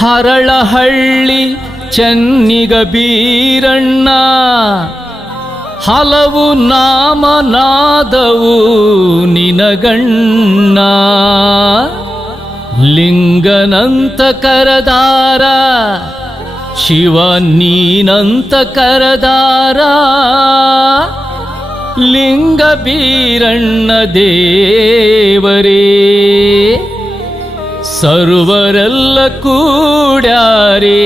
ಹರಳಹಳ್ಳಿ ಚೆನ್ನಿಗ ಬೀರಣ್ಣ ಹಲವು ನಾಮನಾದವು ನಿನಗಣ್ಣ. ಲಿಂಗನಂತ ಕರದಾರ ಶಿವ ನೀನಂತ ಕರದಾರ. ಲಿಂಗ ಬೀರಣ್ಣ ದೇವರೇ ಸರ್ವರೆಲ್ಲ ಕೂಡ್ಯಾರೆ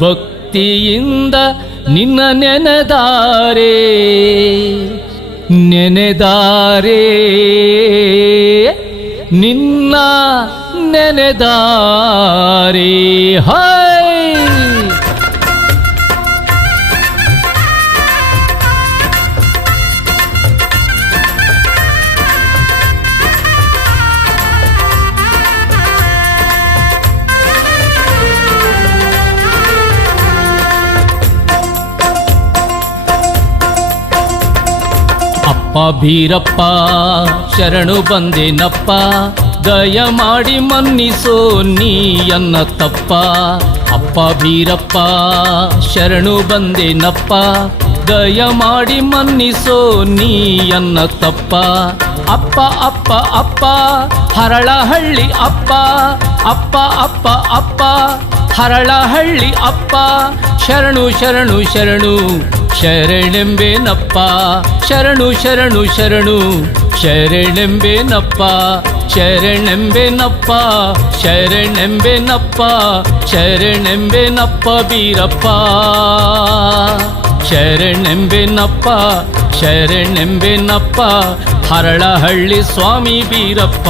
ಭಕ್ತಿಯಿಂದ ನಿನ್ನ ನೆನೆದಾರೆ ನೆನೆದಾರೆ ನಿನ್ನ ನೆನೆದಾರೆ. ಹೈ ಅಪ್ಪ ಬೀರಪ್ಪ ಶರಣು ಬಂದೇನಪ್ಪ, ದಯ ಮಾಡಿ ಮನ್ನಿಸೋ ನೀಯನ್ನ ತಪ್ಪ. ಅಪ್ಪ ಬೀರಪ್ಪ ಶರಣು ಬಂದೇನಪ್ಪ, ದಯ ಮಾಡಿ ಮನ್ನಿಸೋ ನೀಯನ್ನ ತಪ್ಪ. ಅಪ್ಪ ಅಪ್ಪ ಅಪ್ಪ ಹರಳಹಳ್ಳಿ ಅಪ್ಪ, ಅಪ್ಪ ಅಪ್ಪ ಅಪ್ಪ ಹರಳಹಳ್ಳಿ ಅಪ್ಪ. ಶರಣು ಶರಣು ಶರಣು ಶರಣೆಂಬೇನಪ್ಪ, ಶರಣು ಶರಣು ಶರಣು ಶರಣೆಂಬೇನಪ್ಪ, ಶರಣೆಂಬೇನಪ್ಪ ಶರಣೆಂಬೇನಪ್ಪ ಶರಣೆಂಬೇನಪ್ಪ ಬೀರಪ್ಪ. ಶರಣೆಂಬೇನಪ್ಪ ಶರಣೆಂಬೇನಪ್ಪ ಹರಳಹಳ್ಳಿ ಸ್ವಾಮಿ ಬೀರಪ್ಪ,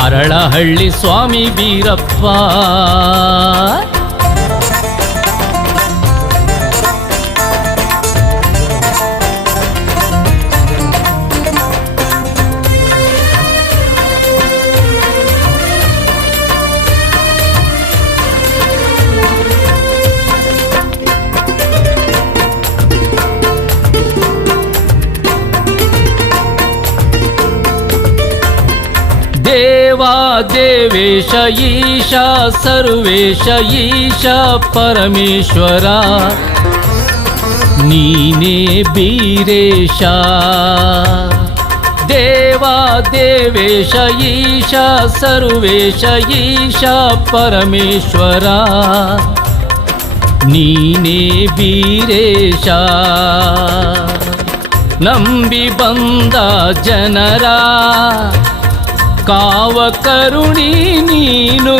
ಹರಳಹಳ್ಳಿ ಸ್ವಾಮಿ ಬೀರಪ್ಪ. ದೇವಾ ದೇವೇಶ ಈಶ ಸರ್ವೇಶ ಈಶ ಪರಮೇಶ್ವರ ನೀನೇ ಬೀರೇಶ. ದೇವಾ ದೇವೇಶ ಈಶ ಸರ್ವೇಶ ಈಶ ಪರಮೇಶ್ವರ ನೀನೇ ಬೀರೇಶ. ನಂಬಿ ಬಂದ ಜನರ ಕಾವ ಕರುಣಿ ನೀನು,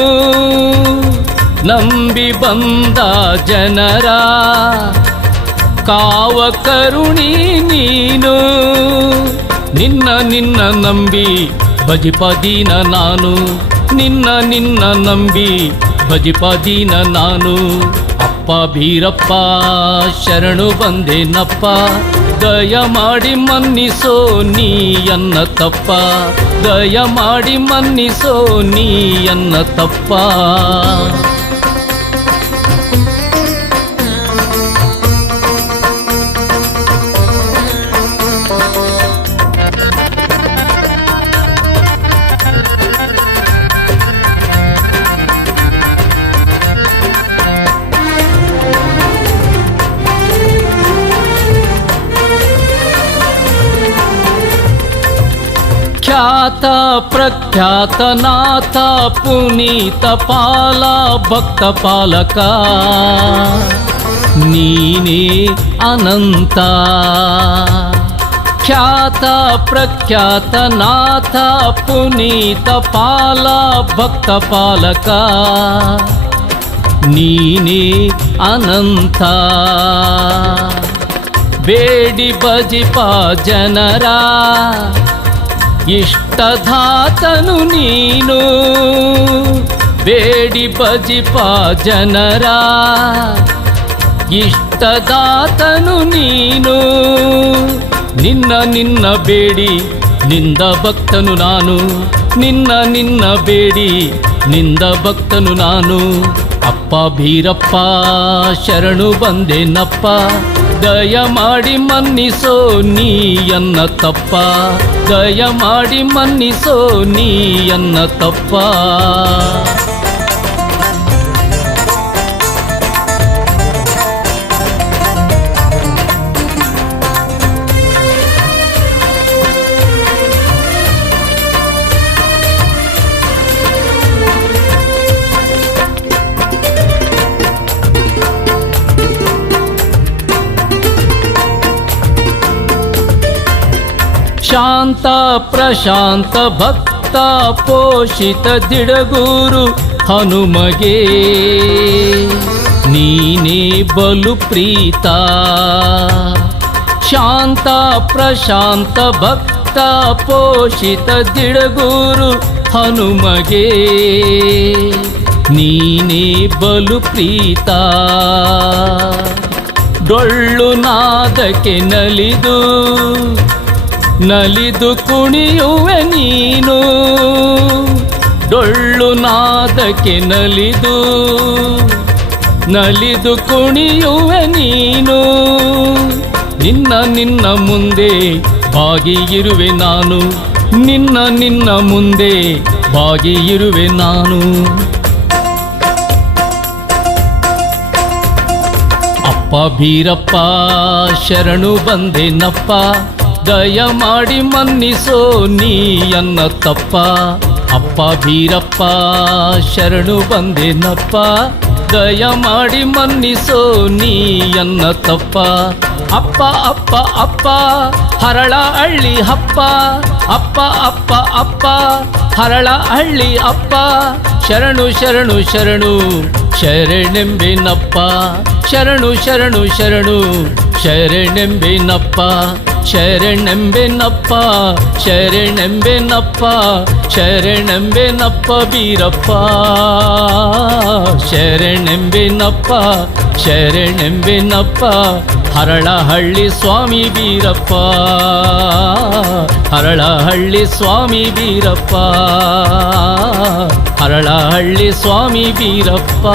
ನಂಬಿ ಬಂದ ಜನರ ಕಾವ ಕರುಣಿ ನೀನು. ನಿನ್ನ ನಿನ್ನ ನಂಬಿ ಭಜಿಪದೀನ ನಾನು, ನಿನ್ನ ನಿನ್ನ ನಂಬಿ ಭಜಿಪದೀನ ನಾನು. ಅಪ್ಪ ಬೀರಪ್ಪ ಶರಣು ಬಂದೇನಪ್ಪ, ದಯ ಮಾಡಿ ಮನ್ನಿಸೋ ನೀಯನ್ನ ತಪ್ಪ, ದಯ ಮಾಡಿ ಮನ್ನಿಸೋ ನೀಯನ್ನ ತಪ್ಪ. ಖ್ಯಾತ ಪ್ರಖ್ಯಾತ ನಾಥ ಪುನೀತ ಪಾಲ ಭಕ್ತ ಪಾಲಕ ನೀನೇ ಅನಂತ. ಖ್ಯಾತ ಪ್ರಖ್ಯಾತ ನಾಥ ಪುನೀತ ಪಾಲ ಭಕ್ತ ಪಾಲಕ ನೀನೇ ಅನಂತ. ಬೇಡಿ ಭಜಿಪ ಜನರ ಇಷ್ಟದಾತನು ನೀನು, ಬೇಡಿ ಭಜಿಪ ಜನರ ಇಷ್ಟದಾತನು ನೀನು. ನಿನ್ನ ನಿನ್ನ ಬೇಡಿ ನಿಂದ ಭಕ್ತನು ನಾನು, ನಿನ್ನ ಬೇಡಿ ನಿಂದ ಭಕ್ತನು ನಾನು. ಅಪ್ಪ ಭೀರಪ್ಪ ಶರಣು ಬಂದೆನಪ್ಪ, ದಯ ಮಾಡಿ ಮನ್ನಿಸೋ ನೀಯನ್ನ ತಪ್ಪ, ದಯ ಮಾಡಿ ಮನ್ನಿಸೋ ನೀಯನ್ನ ತಪ್ಪ. ಶಾಂತ ಪ್ರಶಾಂತ ಭಕ್ತ ಪೋಷಿತ ದಿಡಗೂರು ಹನುಮಗೆ ನೀನೇ ಬಲು ಪ್ರೀತ. ಶಾಂತ ಪ್ರಶಾಂತ ಭಕ್ತ ಪೋಷಿತ ದಿಡಗೂರು ಹನುಮಗೆ ನೀನೇ ಬಲು ಪ್ರೀತ. ಡೊಳ್ಳು ನಾದಕ್ಕೆ ನಲಿದು ಕುಣಿಯುವೆ ನೀನು, ಡೊಳ್ಳು ನಾದಕ್ಕೆ ನಲಿದು ಕುಣಿಯುವೆ ನೀನು. ನಿನ್ನ ಮುಂದೆ ಬಾಗಿಯಿರುವೆ ನಾನು, ನಿನ್ನ ಮುಂದೆ ಬಾಗಿಯಿರುವೆ ನಾನು. ಅಪ್ಪ ಭೀರಪ್ಪ ಶರಣು ಬಂದೆನಪ್ಪ, ದಯ ಮಾಡಿ ಮನ್ನಿಸೋ ನೀಯನ್ನ ತಪ್ಪ. ಅಪ್ಪ ಭೀರಪ್ಪ ಶರಣು ಬಂದೆನಪ್ಪ, ದಯ ಮಾಡಿ ಮನ್ನಿಸೋ ನೀಯನ್ನ ತಪ್ಪ. ಅಪ್ಪ ಅಪ್ಪ ಅಪ್ಪ ಹರಳ ಹಳ್ಳಿ ಹಪ್ಪ, ಅಪ್ಪ ಅಪ್ಪ ಅಪ್ಪ ಹರಳ ಹಳ್ಳಿ ಅಪ್ಪ. ಶರಣು ಶರಣು ಶರಣು ಶರಣೆಂಬೆನಪ್ಪ, ಶರಣು ಶರಣು ಶರಣು ಶರಣೆಂಬೆನಪ್ಪ, ಶರಣೆಂಬೆನಪ್ಪ ಶರಣೆಂಬೆನಪ್ಪ ಶರಣೆಂಬೆನಪ್ಪ ಬೀರಪ್ಪ. ಶರಣೆಂಬೆನಪ್ಪ ಶರಣೆಂಬೆನಪ್ಪ ಹರಳಹಳ್ಳಿ ಸ್ವಾಮಿ ಬೀರಪ್ಪ, ಹರಳಹಳ್ಳಿ ಸ್ವಾಮಿ ಬೀರಪ್ಪ, ಹರಳಹಳ್ಳಿ ಸ್ವಾಮಿ ಬೀರಪ್ಪ.